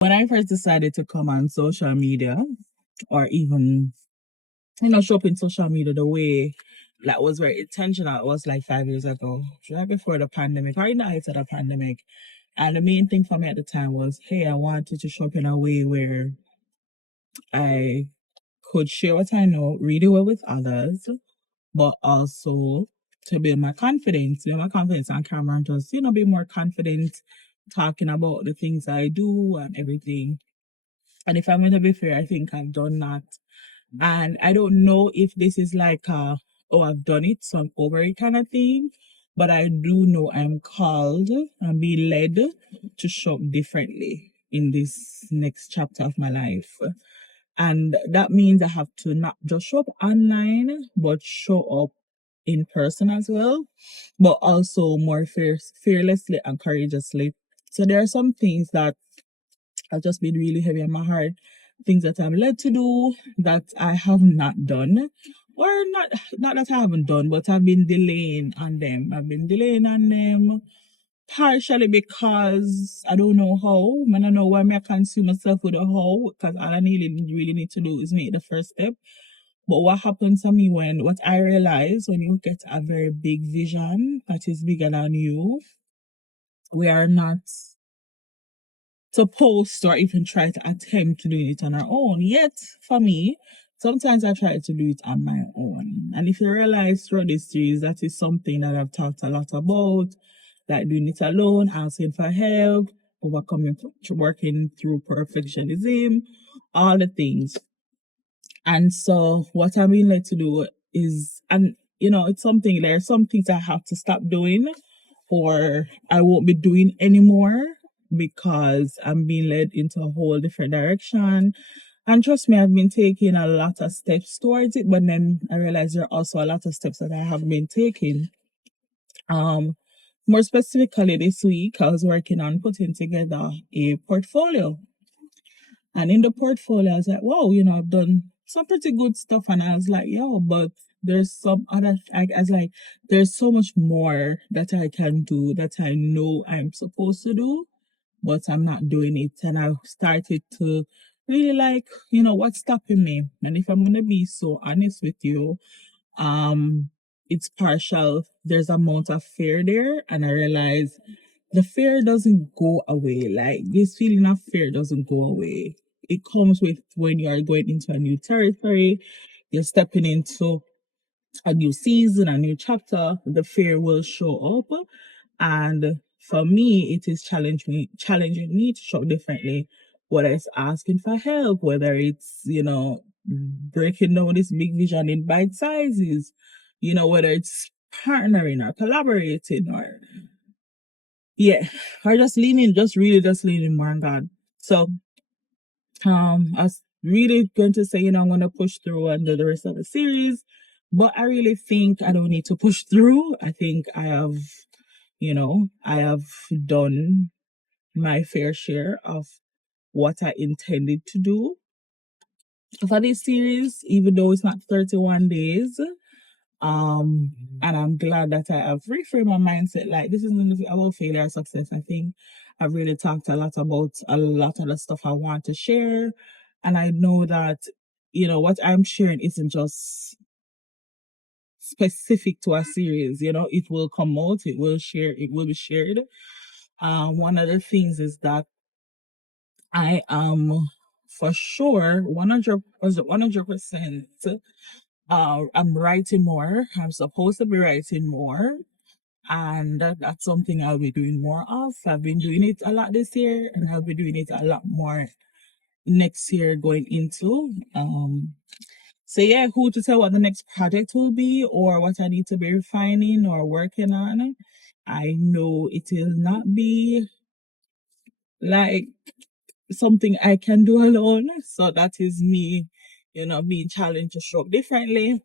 When I first decided to come on social media or even, show up in social media the way that was very intentional, it was like 5 years ago, right before the pandemic, right now it's at a pandemic. And the main thing for me at the time was, hey, I wanted to show up in a way where I could share what I know really well with others, but also to build my confidence on camera and just, be more confident talking about the things I do and everything. And if I'm going to be fair, I think I've done that. And I don't know if this is like oh, I've done it, so I'm over it kind of thing. But I do know I'm called and being led to shop differently in this next chapter of my life. And that means I have to not just show up online, but show up in person as well, but also more fearlessly and courageously. So there are some things that have just been really heavy on my heart, things that I'm led to do that I have not done. Or not that I haven't done, but I've been delaying on them. I've been delaying on them partially because I don't know how. I don't know why I consume myself with a how, because all I really need to do is make the first step. But what happens to me what I realize when you get a very big vision that is bigger than you, we are not supposed or even try to attempt to do it on our own. Yet, for me, sometimes I try to do it on my own. And if you realize throughout this series, that is something that I've talked a lot about, like doing it alone, asking for help, overcoming, working through perfectionism, all the things. And so what I'm being led to do is, and it's something, there are some things I have to stop doing or I won't be doing anymore because I'm being led into a whole different direction. And trust me, I've been taking a lot of steps towards it, but then I realize there are also a lot of steps that I haven't been taking. Um, More specifically, this week I was working on putting together a portfolio, and in the portfolio, I was like, wow, I've done some pretty good stuff. And I was like, yo, but there's some other, I was like, there's so much more that I can do that I know I'm supposed to do, but I'm not doing it. And I started to really like, what's stopping me. And if I'm going to be so honest with you, um, it's partial. There's amount of fear there. And I realize the fear doesn't go away. Like this feeling of fear doesn't go away. It comes with when you are going into a new territory, you're stepping into a new season, a new chapter, the fear will show up. And for me, it is challenging me to show differently, whether it's asking for help, whether it's, breaking down this big vision in bite sizes, whether it's partnering or collaborating or yeah, or just leaning more on God. So I was really going to say, I'm gonna push through and do the rest of the series, but I really think I don't need to push through. I think I have done my fair share of what I intended to do for this series, even though it's not 31 days. And I'm glad that I have reframed my mindset. Like this isn't about failure or success. I think I've really talked a lot about a lot of the stuff I want to share. And I know that, what I'm sharing isn't just specific to a series, it will come out, it will be shared. One of the things is that I am for sure 100% I'm writing more. I'm supposed to be writing more. And that's something I'll be doing more of. I've been doing it a lot this year, and I'll be doing it a lot more next year going into. So yeah, who to tell what the next project will be or what I need to be refining or working on. I know it will not be like something I can do alone. So that is me, being challenged to show up differently.